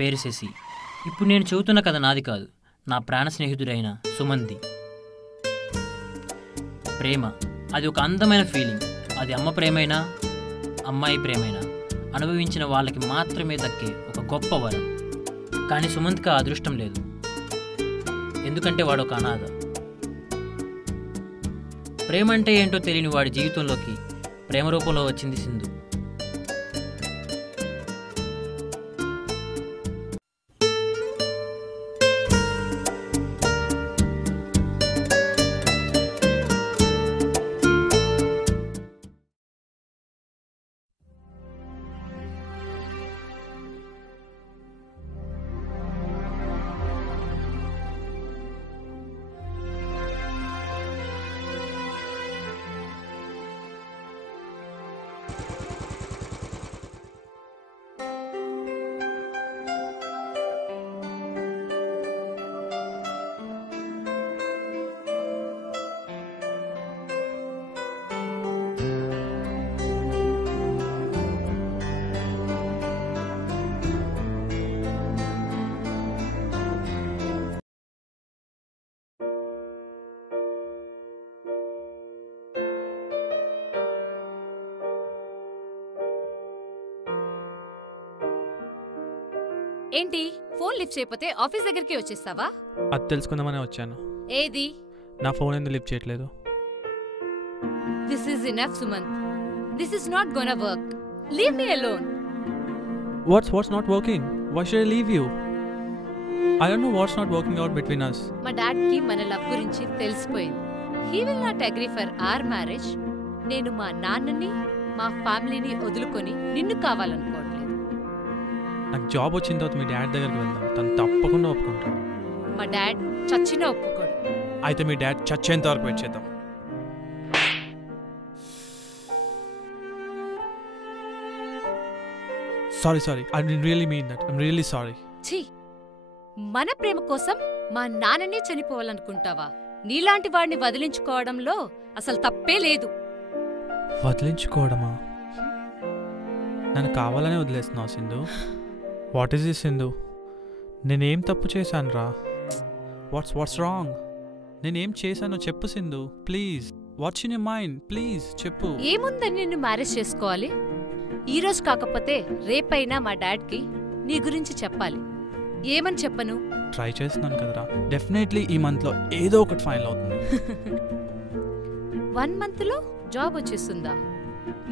పేరు శశి. ఇప్పుడు నేను చెబుతున్న కథ నాది కాదు, నా ప్రాణ స్నేహితుడైన సుమంది. ప్రేమ అది ఒక అందమైన ఫీలింగ్. అది అమ్మ ప్రేమైనా అమ్మాయి ప్రేమైనా అనుభవించిన వాళ్ళకి మాత్రమే దక్కే ఒక గొప్ప వరం. కానీ సుమంత్కి ఆ అదృష్టం లేదు, ఎందుకంటే వాడు ఒక అనాథ. ప్రేమ అంటే ఏంటో తెలియని వాడి జీవితంలోకి ప్రేమ రూపంలో వచ్చింది సింధు. ఏంటి ఫోన్ లిఫ్ట్ చేయకపోతే ఆఫీస్ దగ్గరికి వచ్చేస్తావా? అది తెలుసుకుందామనే వచ్చాను. ఏది? నా ఫోన్ ఎందుకు లిఫ్ట్ చేయట్లేదు? This is enough Sumanth. This is not gonna work. Leave me alone. What's not working? Why should I leave you? I don't know what's not working out between us. మా dad కి మన love గురించి తెలిసిపోయింది. He will not agree for our marriage. నేను మా నాన్నని మా ఫ్యామిలీని వదులుకొని నిన్ను కావాలనుకోవట్లేదు. నాకు జాబ్ వచ్చిన తర్వాత మీ డాడ్ దగ్గరికి వెళ్దాం, తను తప్పకుండా ఒప్పుకుంటాడు. మా డాడ్ చచ్చినా ఒప్పుకోడు. అయితే మీ డాడ్ చచ్చేంత వరకు వెయిట్ చేద్దాం. Sorry I didn't really mean that. I'm really sorry. ఛీ, మన ప్రేమ కోసం మా నాన్ననే చనిపోవాలనుకుంటావా? నీలాంటి వాడిని వదిలించుకోవడంలో అసలు తప్పే లేదు. వదిలించుకోవడమా? నన్ను కావాలనే వదిలేస్తున్నావు Sindhu. What is this Sindhu? నేనేం తప్పు చేశాను రా? What's wrong? నేనేం చేశానో చెప్పు Sindhu, please. What's in your mind? Please చెప్పు. ఏముందని నిన్ను మ్యారేజ్ చేసుకోవాలి? ఈ రోజు కాకపోతే రేపైనా మా డాడ్కి నీ గురించి చెప్పాలి. ఏమని చెప్పను? ట్రై చేస్తున్నాను కదరా, డెఫినెట్లీ ఈ మంత్లో ఏదో ఒకటి ఫైనల్ అవుతుంది. 1 monthలో జాబ్ వచ్చేస్తుందా?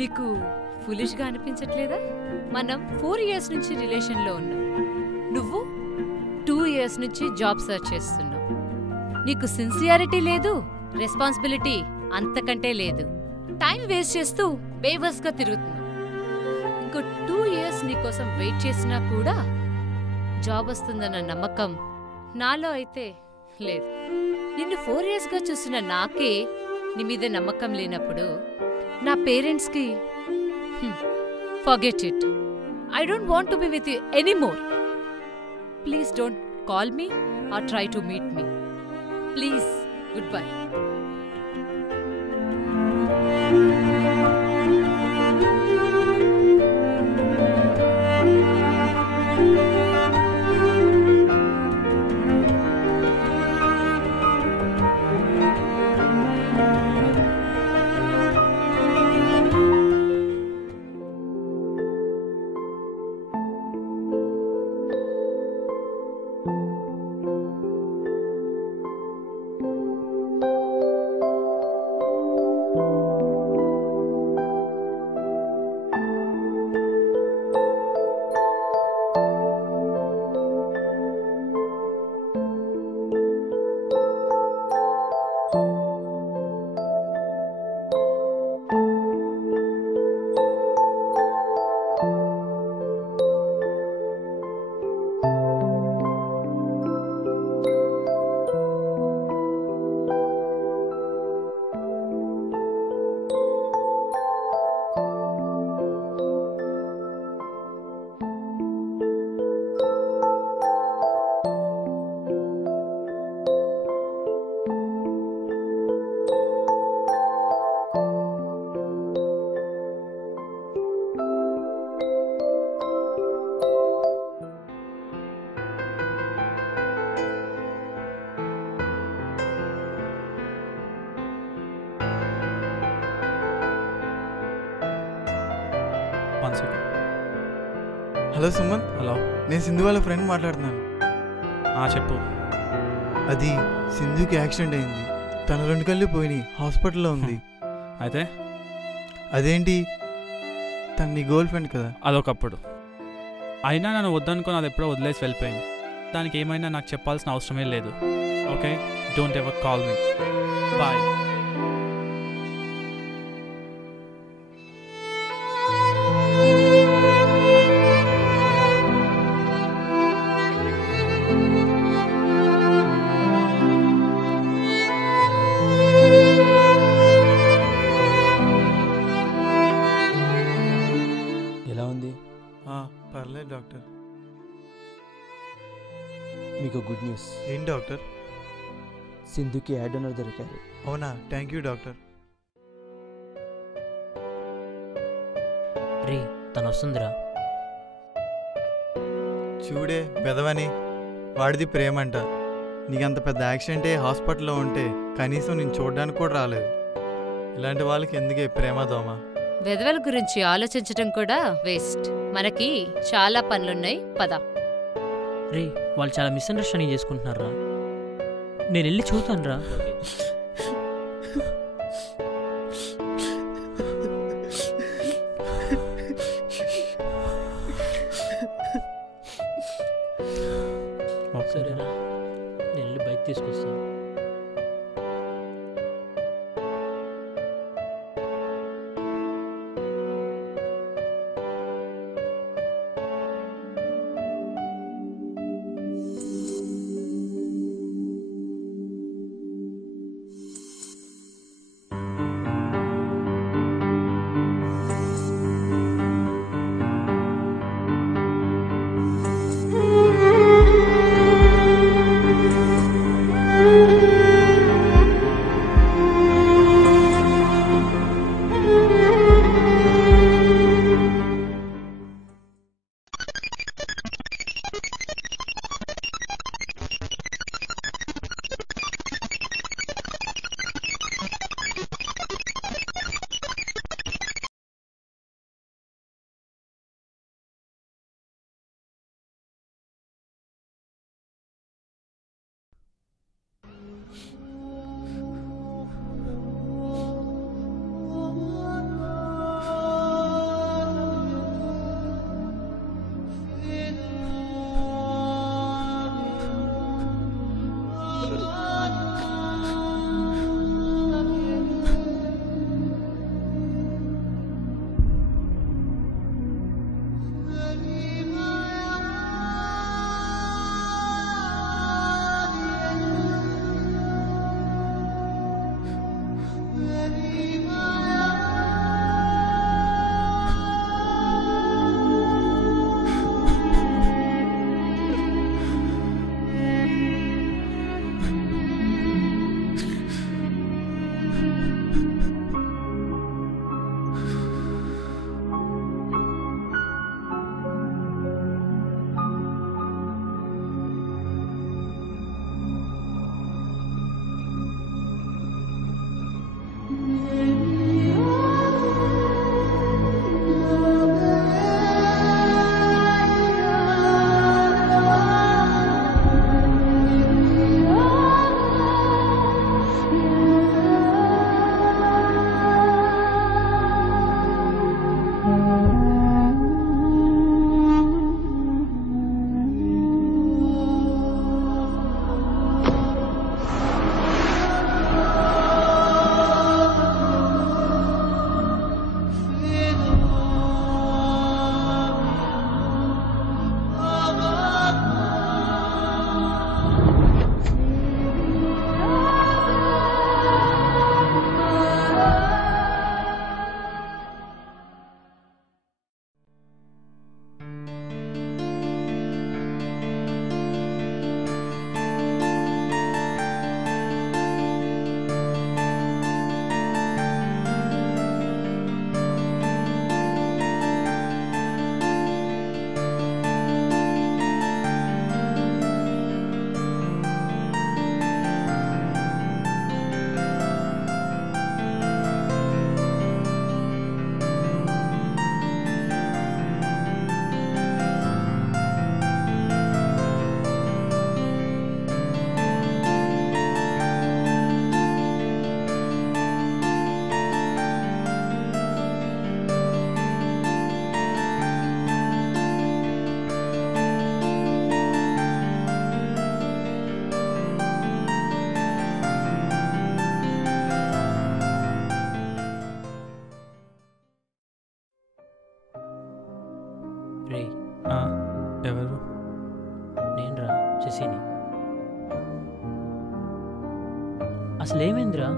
నీకు ఫులిష్గా అనిపించట్లేదా? మనం 4 years నుంచి రిలేషన్లో ఉన్నాం. నువ్వు 2 years నుంచి జాబ్ సర్చ్ చేస్తున్నావు. నీకు సిన్సియారిటీ లేదు, రెస్పాన్సిబిలిటీ అంతకంటే లేదు. టైం వేస్ట్ చేస్తూ బేవర్స్గా తిరుగుతున్నావు. ఇంకో 2 years నీకోసం వెయిట్ చేసినా కూడా జాబ్ వస్తుందన్న నమ్మకం నాలో అయితే లేదు. నిన్ను 4 yearsగా చూసిన నాకే నీ మీద నమ్మకం లేనప్పుడు నా పేరెంట్స్కి forget it. I don't want to be with you anymore. Please don't call me or try to meet me. Please, good bye. 1 second. Hello Sumanth, hello. నేను సింధు వాళ్ళ ఫ్రెండ్ మాట్లాడుతున్నాను. చెప్పు. అది సింధుకి యాక్సిడెంట్ అయింది. తన 2 కళ్ళు పోయినాయి, హాస్పిటల్లో ఉంది. అయితే అదేంటి, తన నీ గర్ల్ ఫ్రెండ్ కదా. అదొకప్పుడు. అయినా నన్ను వద్దనుకొని అది ఎప్పుడో వదిలేసి వెళ్ళిపోయింది. దానికి ఏమైనా నాకు చెప్పాల్సిన అవసరమే లేదు. Okay, don't ever call me. Bye. ఎలా ఉంది? పర్లేదు డాక్టర్. మీకు గుడ్ న్యూస్. ఏంటి డాక్టర్? సింధుకి యాడ్ డోనర్ దొరికారు. అవునా, థ్యాంక్ యూ డాక్టర్. రే, తను వస్తుందిరా. చూడే బెదవని, వాడిది ప్రేమంట. నీకంత పెద్ద యాక్సిడెంటే హాస్పిటల్లో ఉంటే కనీసం నేను చూడడానికి కూడా రాలేదు. ఇలాంటి వాళ్ళకి ఎందుకే ప్రేమ దోమ? వెధవల గురించి ఆలోచించడం కూడా వేస్ట్. మనకి చాలా పనులున్నాయి, పద. రే, వాళ్ళు చాలా మిస్అండర్స్టాండింగ్ చేసుకుంటున్నారా. నేను వెళ్ళి చూస్తాను రా. సరేనా, నేను వెళ్ళి బైక్ తీసుకొస్తాను. శశిని. అసలేమైందిరా?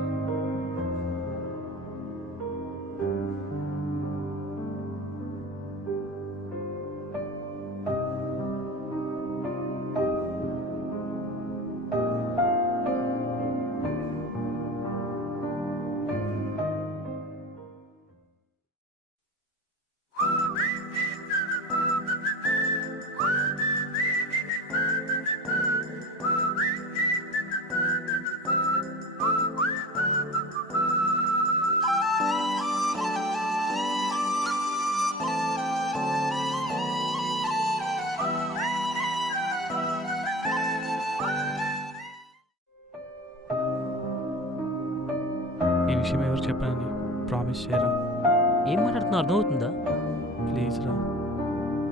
ఈ విషయం ఎవరు చెప్పనని ప్రామిస్ చేయరా? ఏం మాట్లాడుతున్నా అర్థమవుతుందా? ప్లీజ్ రా,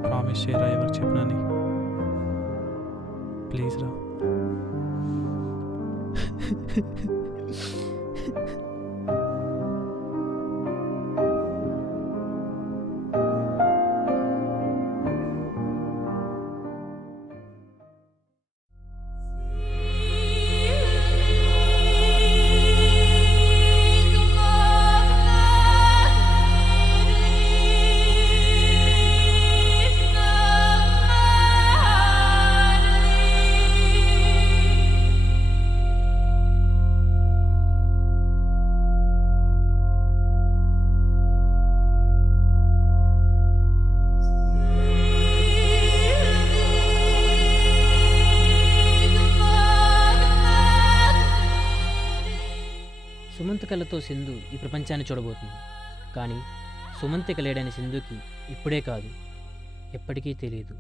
ప్రామిస్ చేయరా ఎవరు చెప్పనని. ప్లీజ్ రా. సుమంతికలతో సింధు ఈ ప్రపంచాన్ని చూడబోతుంది. కానీ సుమంతిక లేడని సింధుకి ఇప్పుడే కాదు, ఎప్పటికీ తెలియదు.